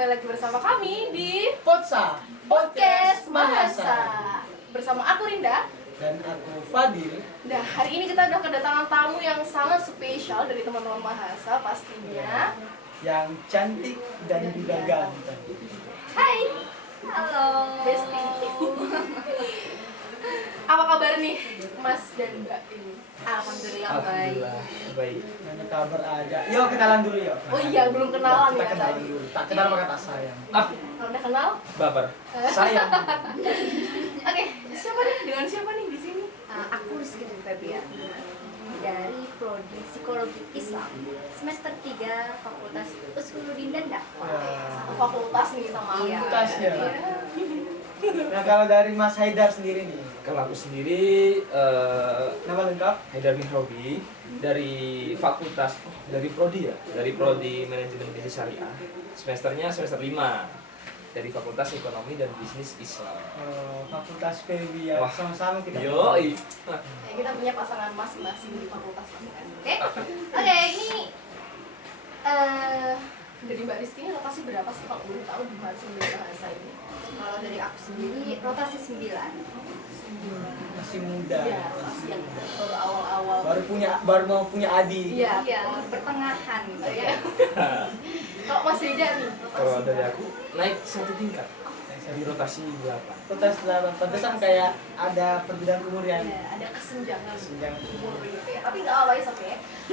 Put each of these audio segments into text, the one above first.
kembali lagi bersama kami di Potsa Podcast Mahasa. Bersama aku Rinda. dan aku Fadil. Nah, hari ini kita udah kedatangan tamu yang sangat spesial dari teman-teman Mahasa pastinya. Yang cantik dan juga ganteng. Hai, Halo. Besti. Apa kabar nih, Mas dan Mbak ini? Alhamdulillah baik. Baik. Nanya kabar aja. Yuk kenalan dulu yuk. Oh iya, belum kenalan Kita ya kenalan tadi. dulu. Tak kenal maka tak sayang. Kalau udah kenal? Baper. Sayang. Oke, siapa nih? Dengan siapa nih di sini? Aku Rizky Febrian dari Prodi Psikologi Islam semester 3 Fakultas Usuluddin dan Dakwah. Satu fakultas nih sama aku. Iya. Fakultas ya. Iya. Nah kalau dari Mas Haidar sendiri nih, Kalau aku sendiri nama lengkap? Haidar Mihrobi dari fakultas dari prodi ya, dari prodi manajemen bisnis syariah. Semester 5 dari Fakultas Ekonomi dan Bisnis Islam. Fakultas PB ya. Wah. Sama-sama kita. Yoi. Ya, kita punya pasangan masing-masing di fakultas masing-masing. Oke, ini dari Mbak Rizky ini rotasi berapa sih kalau boleh tahu di bahasa ini? Kalau dari aku sendiri rotasi 9. Masih muda. Iya, rotasi yang baru awal-awal. Baru mau punya adik. Iya. Pertengahan gitu Oke. ya. Kalau Mas Rida nih, rotasi Kalau dari berapa? aku naik satu tingkat di rotasi 8. Fakultas 8. Pantesan kayak ada perbedaan umur yang Iya, ada kesenjangan Kesenjangan. umur gitu ya. Tapi nggak apa-apa, oke.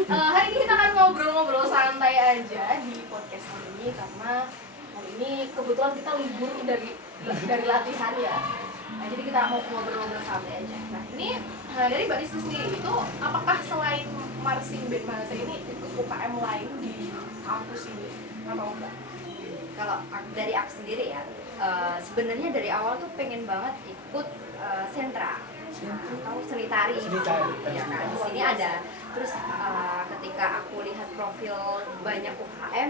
Hari ini kita akan ngobrol-ngobrol santai aja di podcast hari ini karena hari ini kebetulan kita libur dari latihan ya. Nah, jadi kita mau ngobrol-ngobrol santai aja. Nah, ini dari Mbak Rizky sendiri itu apakah selain marching band bahasa ini ikut UKM lain di kampus ini atau enggak? Kalau dari aku sendiri ya, sebenarnya dari awal tuh pengen banget ikut sentra atau seni tari. Seni tari. Ya kan, di sini ada. Terus ketika aku lihat profil banyak UKM,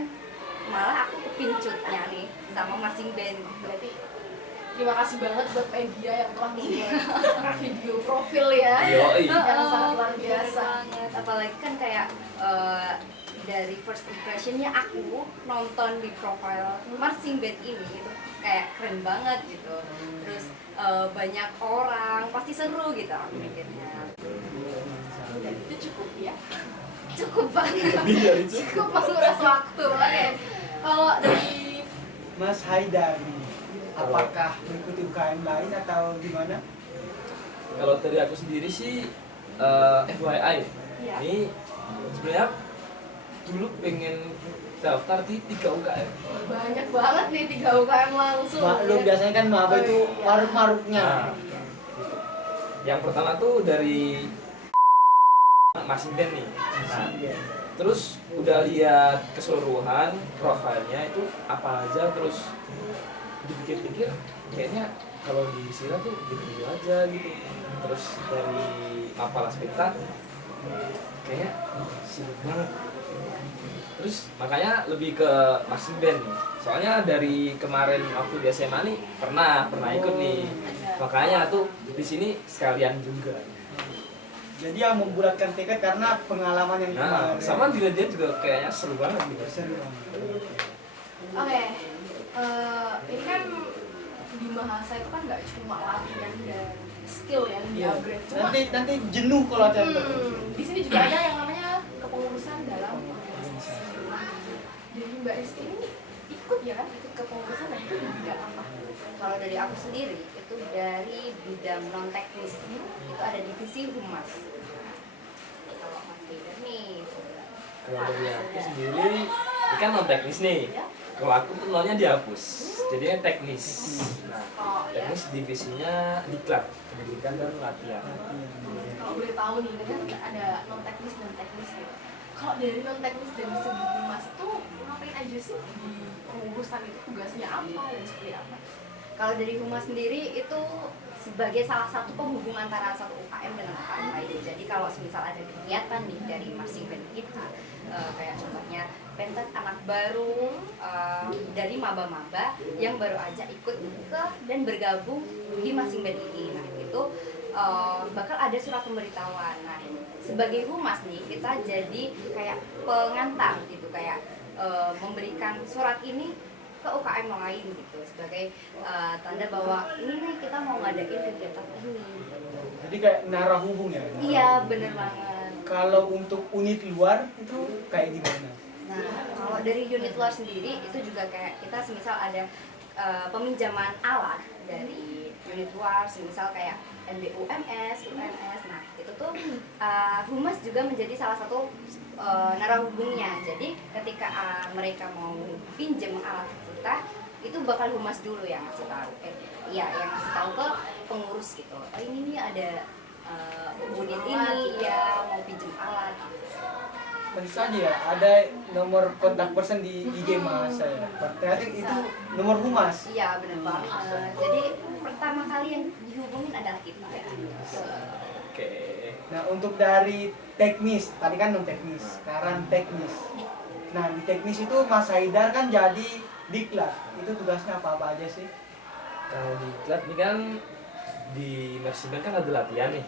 malah aku kepincutnya nih sama marching band. Berarti terima kasih banget buat media yang telah membuat video profil ya. Yoi. Yang sangat luar biasa. Banget. Apalagi kan kayak dari first impressionnya aku nonton di profile marching band ini gitu kayak keren banget gitu. Terus banyak orang pasti seru gitu aku mikirnya. Dan itu cukup ya. Cukup banget. Cukup menguras waktu. Oke. Kalau dari Mas Haidar nih, apakah mengikuti UKM lain atau gimana? Kalau dari aku sendiri sih FYI. Ya. Ini sebenarnya dulu pengen daftar di 3 UKM. banyak banget nih 3 UKM langsung. Maklum biasanya kan maba Oh, itu iya. maruk-maruknya. Nah, yang pertama tuh dari marching band nih. Nah, Iya. terus udah lihat keseluruhan profilnya itu apa aja, terus dipikir-pikir kayaknya kalau di Sira tuh gitu aja gitu. Terus dari Mapala Spekta kayaknya sibuk banget. Terus makanya lebih ke marching band nih. Soalnya dari kemarin waktu di SMA nih pernah ikut nih. Makanya tuh di sini sekalian juga. Jadi yang membulatkan tekad karena pengalaman yang Nah, kemarin. sama dilihat dia juga kayaknya seru banget gitu. Seru. Oke. Ini kan di Mahasa itu kan nggak cuma latihan dan skill yang Iya. di-upgrade. Cuma Nanti jenuh kalau ada di sini juga ada yang namanya kepengurusan dalam organisasi. Dari Mbak Rizky ini ikut ya kan, ikut kepengurusan dan itu di bidang apa? Kalau dari aku sendiri itu dari bidang non teknis itu ada divisi humas. Kalau Mas Haidar nih Kalau dari aku sendiri, ini kan non teknis nih. Ya? Kalau aku tuh nolnya dihapus, jadinya teknis. Nah, Oh ya. teknis divisinya diklat, pendidikan dan latihan. Kalau boleh tahu nih, kan ada non teknis dan teknis gitu. Kalau dari non teknis dan segi humas itu ngapain aja sih di pengurusan itu, tugasnya apa dan seperti apa? Kalau dari humas sendiri itu sebagai salah satu penghubung antara satu UKM dengan UKM lain. Jadi kalau misal ada kegiatan nih dari marching band kita, kayak contohnya pentas anak baru dari maba-maba yang baru aja ikut ke dan bergabung di marching band ini. Nah itu bakal ada surat pemberitahuan. Nah sebagai humas nih kita jadi kayak pengantar gitu, kayak memberikan surat ini ke ke UKM lain gitu sebagai tanda bahwa ini nih kita mau ngadain kegiatan ini. Jadi kayak narah hubung ya. Iya bener banget. Kalau untuk unit luar itu kayak gimana? Nah kalau dari unit luar sendiri itu juga kayak kita semisal ada peminjaman alat dari unit luar, semisal kayak NBUMS, UMS. Nah itu tuh humas juga menjadi salah satu narahubungnya. Jadi ketika mereka mau pinjam alat kita, itu bakal humas dulu yang ngasih tahu. Yang ngasih tahu ke pengurus gitu. Oh ini nih ada unit ini ya mau pinjam alat. Tentu saja ya, ada nomor kontak person di IG Mas saya. Ternyata itu nomor humas. Iya benar banget. Jadi pertama kali yang dihubungin adalah kita ya. Oke. Nah untuk dari teknis, tadi kan non teknis, sekarang teknis. Nah di teknis itu Mas Haidar kan jadi diklat. Itu tugasnya apa aja sih? Kalau di klub ini kan di Mersimen kan ada latihan nih.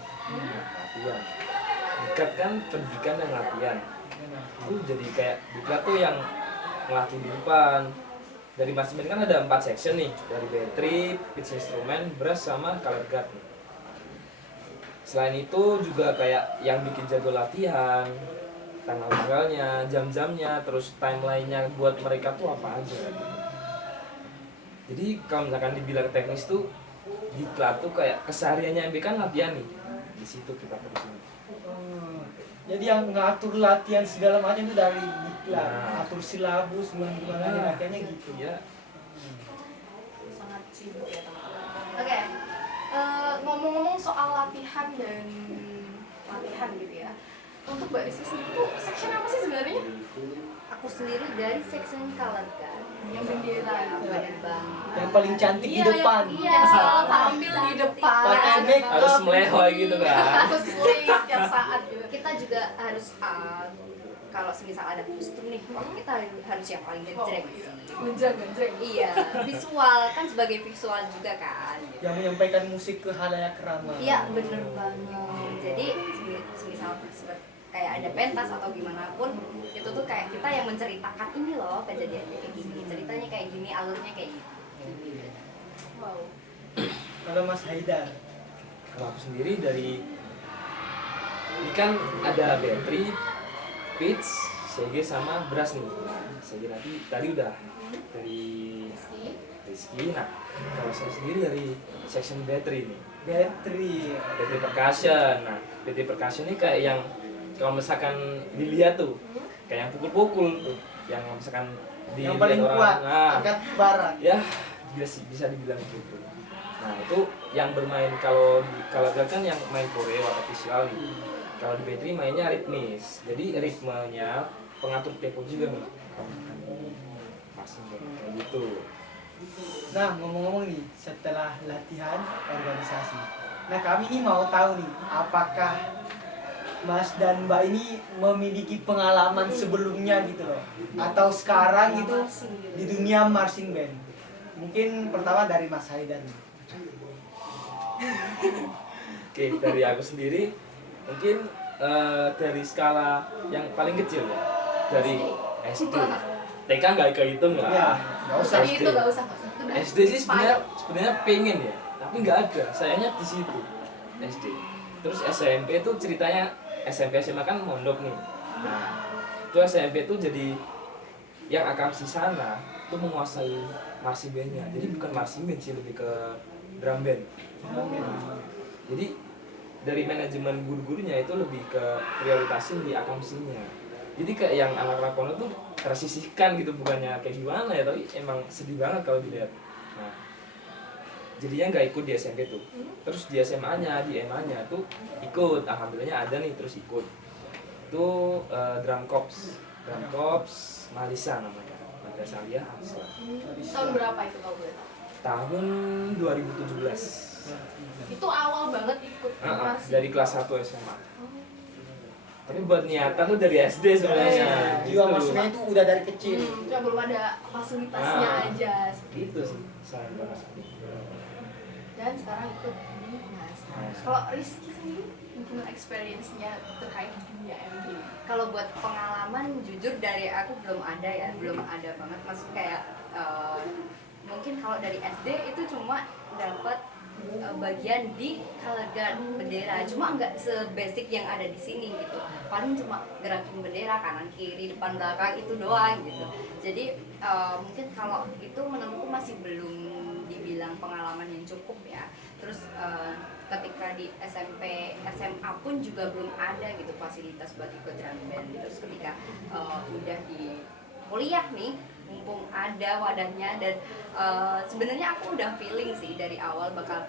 Latihan. Diklat kan pendidikan dan latihan. Itu jadi kayak diklat tuh yang ngelatih di depan. Dari Marsimen kan ada 4 section nih, dari battery, pitch instrument, brass sama color guard nih. Selain itu juga kayak yang bikin jago latihan, tanggal-tanggalnya, jam-jamnya, terus timeline-nya buat mereka tuh apa aja. Jadi kalau misalkan dibilang teknis tuh diklat tuh kayak kesehariannya MB kan latihan nih. Di situ kita terusin. Jadi yang ngatur latihan segala macam itu dari diklat, Nah. atur silabus, gimana latihannya gitu. Ya. Sangat sibuk ya teman-teman. Oke, ngomong-ngomong soal latihan dan latihan gitu ya. Untuk Mbak Rizky sendiri tuh section apa sih sebenarnya? Aku sendiri dari section color guard. Yang bendera gitu. Bener banget. Yang paling cantik di depan. Iya, selalu tampil di depan. Pakai make up. Harus melehoi gitu kan. Harus slay setiap saat gitu. Kita juga harus kalau semisal ada kostum nih, kita harus yang paling ngejreng sih. Genjreng. Iya, visual kan sebagai visual juga kan. Yang menyampaikan musik ke halayak ramai. Iya, bener banget. Jadi semisal kayak ada pentas atau gimana pun, itu tuh kayak kita yang menceritakan ini loh kejadiannya kayak gini, ceritanya kayak gini, alurnya kayak gini. Wow. Kalau Mas Haidar, Kalau aku sendiri dari ini kan ada battery, pitch, CG sama brass nih. Nah, CG nanti tadi udah dari Rizky. Nah, kalau saya sendiri dari section battery nih. battery. Battery percussion. Nah, battery percussion ini kayak yang kalau misalkan dilihat tuh kayak yang pukul-pukul tuh, yang misalkan Yang dilihat paling orang, kuat, nah, angkat barat. ya bisa dibilang gitu. Nah itu yang bermain kalau kan yang main koreo atau visual nih. Kalau di battery mainnya ritmis, jadi ritmenya pengatur tempo juga nih. Masih kayak gitu. Nah ngomong-ngomong nih, setelah latihan organisasi, nah kami ini mau tahu nih, apakah Mas dan Mbak ini memiliki pengalaman sebelumnya gitu loh, atau sekarang itu di dunia marching band? Mungkin pertama dari Mas Haidar nih. Oke, dari aku sendiri mungkin dari skala yang paling kecil ya, dari SD. TK nggak kehitung lah. Ya, nggak usah. Jadi itu nggak usah. Itu udah SD sih sebenarnya pengen ya, tapi nggak ada. Sayangnya di situ SD. Terus SMP itu ceritanya SMP SMA kan mondok nih. Nah, itu SMP itu jadi yang akamsi sana itu menguasai marching bandnya. Jadi bukan marching band sih, lebih ke drum band. Nah, jadi dari manajemen guru-gurunya itu lebih ke prioritasin di akamsinya. Jadi kayak yang anak-anak pondok tuh tersisihkan gitu, bukannya kayak gimana ya, tapi emang sedih banget kalau dilihat. Nah, jadinya nggak ikut di SMP tuh. Terus di SMA-nya, di MA-nya tuh ikut. Alhamdulillahnya ada nih, terus ikut. Itu drum corps Malisa namanya. Madrasah Aliyah Asla. Tahun berapa itu kalau boleh tahu? Tahun 2017. Itu awal banget ikut marching. Dari kelas 1 SMA. Tapi buat niatan tuh dari SD sebenarnya. Jiwa Gitu. marchingnya itu udah dari kecil. Cuma belum ada fasilitasnya Nah. aja. Itu sih sayang banget. Dan sekarang ikut di Mas. Kalau Rizky sendiri mungkin experience-nya terkait dunia MB. Kalau buat pengalaman jujur dari aku belum ada ya, belum ada banget. Maksud kayak Mungkin kalau dari SD itu cuma dapat bagian di kalagan bendera, cuma nggak sebasic yang ada di sini gitu. Paling cuma gerakin bendera kanan kiri depan belakang itu doang gitu. Jadi mungkin kalau itu menurutku masih belum dibilang pengalaman yang cukup ya. Terus ketika di SMP SMA pun juga belum ada gitu fasilitas buat ikut drum band. Terus ketika udah di kuliah nih, mumpung ada wadahnya, dan sebenarnya aku udah feeling sih dari awal bakal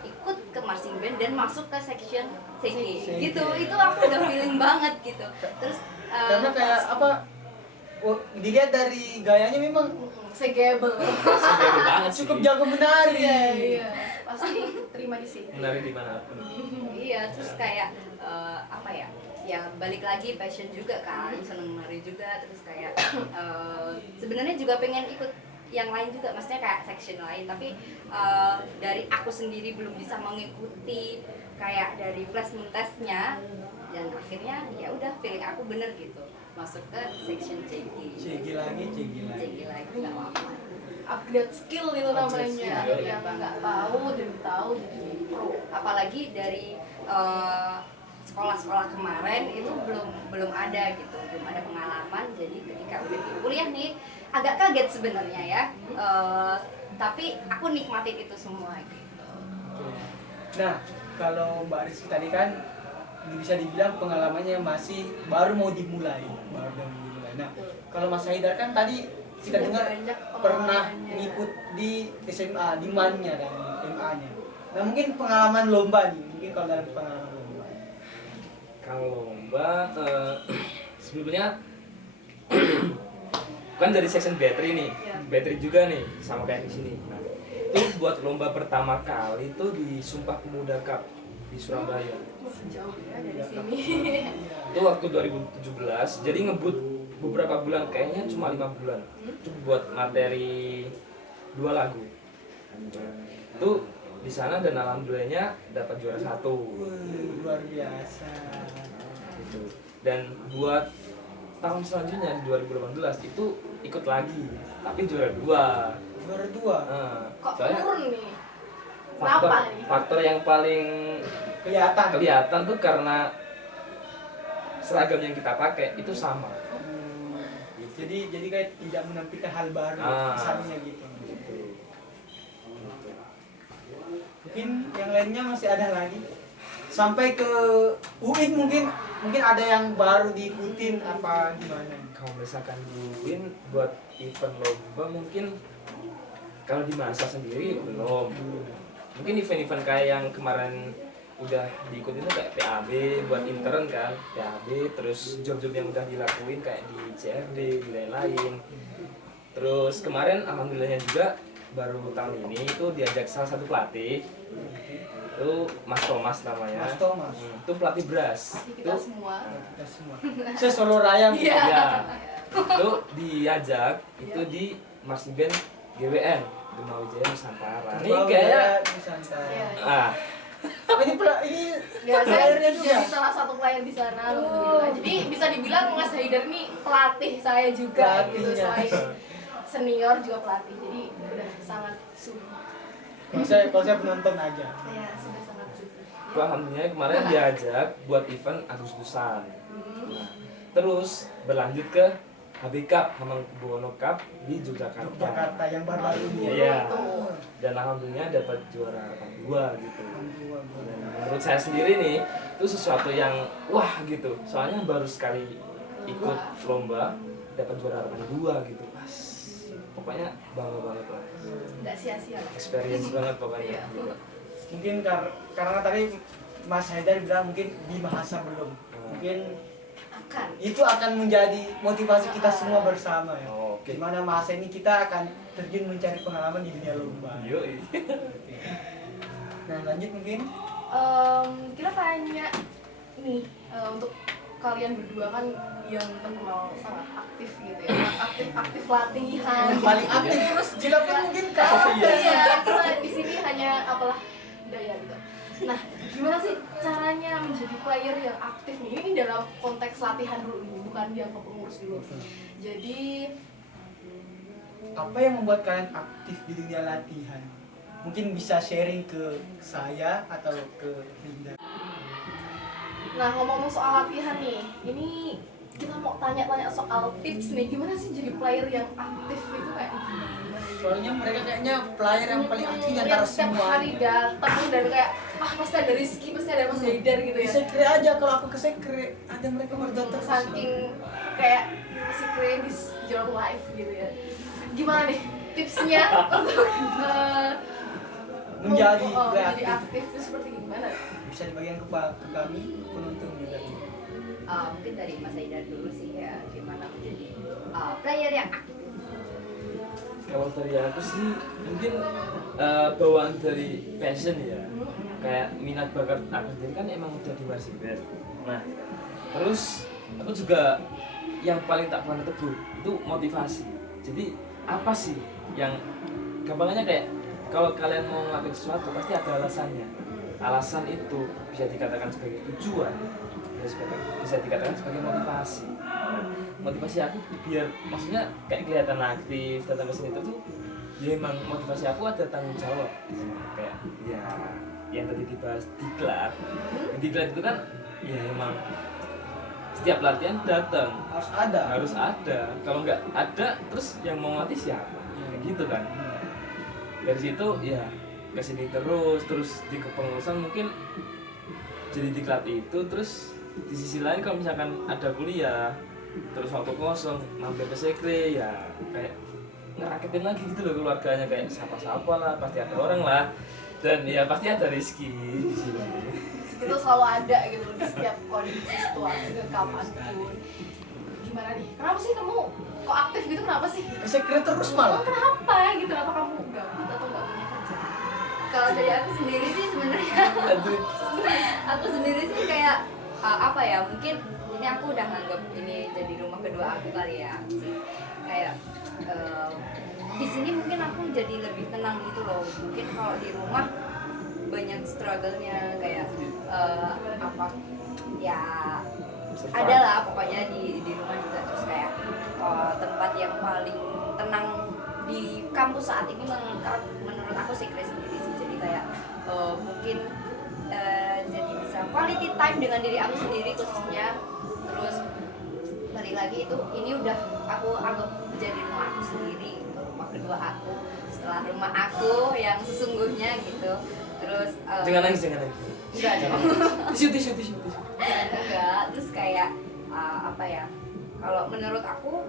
ikut ke marching band dan masuk ke section CG gitu. Itu aku udah feeling banget gitu. Terus Karena kayak apa? Dilihat dari gayanya memang Segeable. Segar banget sih. cukup jago menari. Iya. Pasti terima di sini. Menari dimanapun. iya, terus kayak apa ya? Ya balik lagi passion juga kan, seneng menari juga. Terus kayak sebenarnya juga pengen ikut yang lain juga, maksudnya kayak section lain, tapi dari aku sendiri belum bisa mengikuti kayak dari placement testnya, dan akhirnya ya udah feeling aku bener gitu masuk ke section CG. CG lagi. CG lagi nggak apa-apa. Upgrade skill itu namanya. skill, Yang nggak tahu dan tahu jadi pro. Apalagi dari sekolah-sekolah kemarin itu belum ada gitu, belum ada pengalaman. Jadi ketika udah di kuliah nih agak kaget sebenarnya ya, tapi aku nikmatin itu semua gitu. Nah, kalau Mbak Rizky tadi kan bisa dibilang pengalamannya masih baru mau dimulai. Nah, kalau Mas Haidar kan tadi kita Sudah dengar banyak pernah pengalamannya. ngikut di SMA, di MAN-nya dan MA-nya. Nah, mungkin pengalaman lomba nih, mungkin kalau dalam pengalaman lomba. Kalau lomba sebelumnya kan dari section battery nih, battery juga nih sama kayak di sini. Nah, itu buat lomba pertama kali itu di Sumpah Pemuda Cup di Surabaya. Wah, jauh ya dari sini. Itu waktu 2017, jadi ngebut beberapa bulan, kayaknya cuma 5 bulan. Itu buat materi 2 lagu. Itu di sana dan alhamdulillahnya dapat juara 1. Luar biasa. Gitu. Dan buat tahun selanjutnya di 2018 itu ikut lagi, tapi juara 2. Juara 2. Kok Soalnya turun nih? faktor, Kenapa nih? faktor yang paling kelihatan tuh karena seragam yang kita pakai itu sama. Jadi kayak tidak menampilkan hal baru kesannya gitu. Mungkin yang lainnya masih ada lagi. Sampai ke UIN mungkin ada yang baru diikutin apa gimana? Kalau misalkan duin buat event lomba mungkin kalau di masa sendiri belum. Mungkin event-event kayak yang kemarin udah diikutin itu kayak PAB buat intern kan, PAB, terus job-job yang udah dilakuin kayak di CRD, di lain-lain. Terus kemarin alhamdulillahnya juga baru tahun ini itu diajak salah satu pelatih, itu Mas Thomas namanya. Mas Thomas. Itu pelatih brass. Kita semua. Kita semua. Saya Solo Raya. Iya. Ya, itu diajak itu di marching band GWN, Gema Wijaya Nusantara. Ini kayaknya Nusantara. Iya. Ini Ya, saya playernya juga. jadi salah satu player di sana. Alhamdulillah. Jadi bisa dibilang Mas Haidar nih pelatih saya juga gitu, Pelatihnya. selain senior juga pelatih. Jadi udah sangat sudah. Kalau saya penonton aja. Ya, sudah sangat sudah. Itu alhamdulillah kemarin diajak buat event Agustusan. Nah, terus berlanjut ke HB Cup, Hamengkubuwono Cup di Yogyakarta. Jakarta yang baru-baru ini. Iya. Dan alhamdulillah dapat juara 2 gitu. Dan menurut saya sendiri nih, itu sesuatu yang wah gitu. Soalnya baru sekali ikut lomba dapat juara 2 gitu. Pas. Pokoknya bangga banget lah. Nggak sia-sia lah. Experience banget pokoknya. Iya. Mungkin karena tadi Mas Haidar bilang mungkin di Mahasa belum. Mungkin Akan. itu akan menjadi motivasi kita semua bersama ya. Oke. Dimana Mahasa ini kita akan terjun mencari pengalaman di dunia lomba. Yoi. Nah lanjut mungkin. Kita tanya nih untuk kalian berdua kan yang terkenal sangat aktif gitu ya, aktif latihan, Paling aktif terus Jila kan mungkin kau. Iya, kita di sini hanya apalah daya gitu. Nah, gimana sih caranya menjadi player yang aktif nih? Ini dalam konteks latihan dulu nih, bukan yang ke pengurus dulu. Jadi apa yang membuat kalian aktif di dunia latihan? Mungkin bisa sharing ke saya atau ke Linda. Nah, ngomong-ngomong soal latihan nih, ini kita mau tanya-tanya soal tips nih, gimana sih jadi player yang aktif itu kayak gimana? Soalnya mereka kayaknya player yang paling aktif antara setiap semua. hari datang dan kayak pasti ada Rizky, pasti ada Mas Haidar gitu Di ya. sekre aja, kalau aku ke sekre ada mereka berdua terus. Saking kayak si Kredis your life gitu ya. Gimana nih tipsnya untuk Menjadi menjadi aktif. aktif itu seperti gimana? Bisa dibagikan ke kami penonton juga. Mungkin dari Mas Haidar dulu sih ya, gimana menjadi player yang aktif. Kalau dari aku sih mungkin bawaan dari passion ya, kayak minat bakat aku sendiri kan emang udah di Marching Band. Nah terus aku juga yang paling tak pernah tegur itu motivasi. Jadi apa sih yang gampangnya kayak kalau kalian mau ngelakuin sesuatu pasti ada alasannya. Alasan itu bisa dikatakan sebagai tujuan, bisa dikatakan sebagai motivasi. Motivasi aku biar maksudnya kayak kelihatan aktif datang ke sini tuh ya emang motivasi aku ada tanggung jawab kayak ya yang tadi dibahas diklat. Diklat itu kan ya emang setiap latihan datang harus ada. Kalau nggak ada terus yang mau latih siapa kayak gitu kan. Dari situ ya kesini terus di kepengurusan mungkin jadi diklat itu. Terus di sisi lain kalau misalkan ada kuliah terus waktu kosong mampir ke sekre ya kayak ngeraketin lagi gitu loh keluarganya, kayak sapa-sapa lah, pasti ada orang lah, dan ya pasti ada Rizky di sini. Itu selalu ada gitu di setiap kondisi situasi ke kapanpun. Gimana nih? Kenapa sih kamu kok aktif gitu? Kenapa sih? Ke sekre terus malah. Kenapa gitu? Kenapa kamu gabut atau nggak punya kerja? Kalau dari aku sendiri sih sebenarnya aku sendiri sih kayak apa ya, mungkin ini aku udah nganggap ini jadi rumah kedua aku kali ya sih. Kayak di sini mungkin aku jadi lebih tenang gitu loh. Mungkin kalau di rumah banyak struggle-nya kayak apa ya, ada lah pokoknya di rumah juga. Terus kayak tempat yang paling tenang di kampus saat ini menurut aku sih Chris sendiri sih. Jadi kayak mungkin jadi bisa quality time dengan diri aku sendiri khususnya. Terus balik lagi itu ini udah aku anggap jadi rumah aku sendiri, rumah kedua aku setelah rumah aku yang sesungguhnya gitu. Terus Jangan nangis. enggak dong. Tisu. Enggak, terus kayak apa ya, kalau menurut aku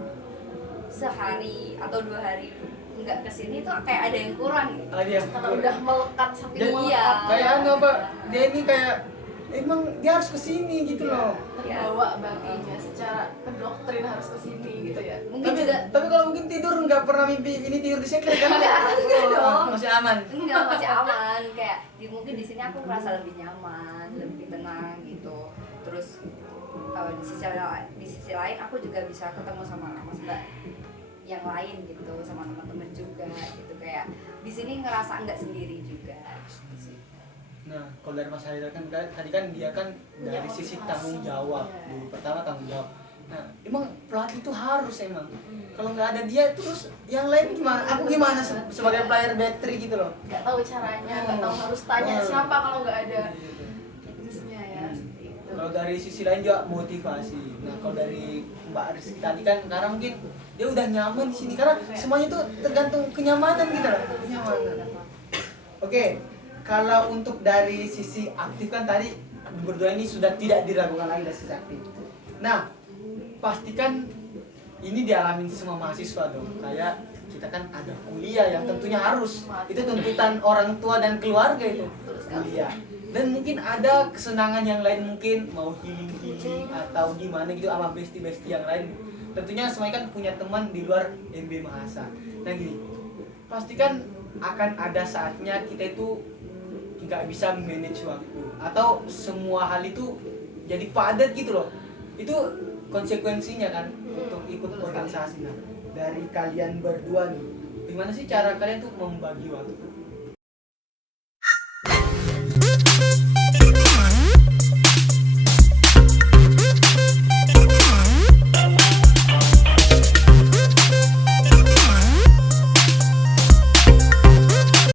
sehari atau 2 hari nggak kesini tuh kayak ada yang kurang gitu. Dia Karena udah melekat saking Jadi, melekat. kayak apa? Dia ini kayak emang dia harus kesini gitu loh. Terbawa baginya secara pendoktrin harus kesini gitu ya. Mungkin juga Tapi kalau mungkin tidur nggak pernah mimpi ini tidur di sekre kan? Enggak dong. Masih aman. enggak, masih aman. Kayak mungkin di sini aku merasa lebih nyaman, lebih tenang gitu. Terus di sisi lain aku juga bisa ketemu sama mas mbak yang lain gitu, sama teman-teman juga gitu. Kayak di sini ngerasa nggak sendiri juga gitu sih. Nah, kalau dari Mas Haidar kan tadi kan dia kan dari sisi tanggung jawab. Dulu pertama tanggung jawab. Nah, emang pelatih itu harus emang. Kalau nggak ada dia terus yang lain gimana? Aku gimana sebagai player battery gitu loh. Nggak tahu caranya, nggak tahu harus tanya siapa kalau nggak ada teknisnya ya. Seperti itu. Kalau dari sisi lain juga motivasi. Nah, kalau dari Mbak Rizky tadi kan karena mungkin dia udah nyaman di sini karena semuanya tuh tergantung kenyamanan gitu loh. Kenyamanan. Oke, kalau untuk dari sisi aktif kan tadi berdua ini sudah tidak diragukan lagi dari sisi aktif. Nah, pastikan ini dialami semua mahasiswa dong. Kayak kita kan ada kuliah yang tentunya harus. Itu tuntutan orang tua dan keluarga itu kuliah. Dan mungkin ada kesenangan yang lain, mungkin mau healing atau gimana gitu sama bestie-bestie yang lain. Tentunya semuanya kan punya teman di luar MB Mahasa. Nah gini, pastikan akan ada saatnya kita itu nggak bisa manage waktu atau semua hal itu jadi padat gitu loh. Itu konsekuensinya kan untuk ikut organisasi. Nah, dari kalian berdua nih, gimana sih cara kalian tuh membagi waktu?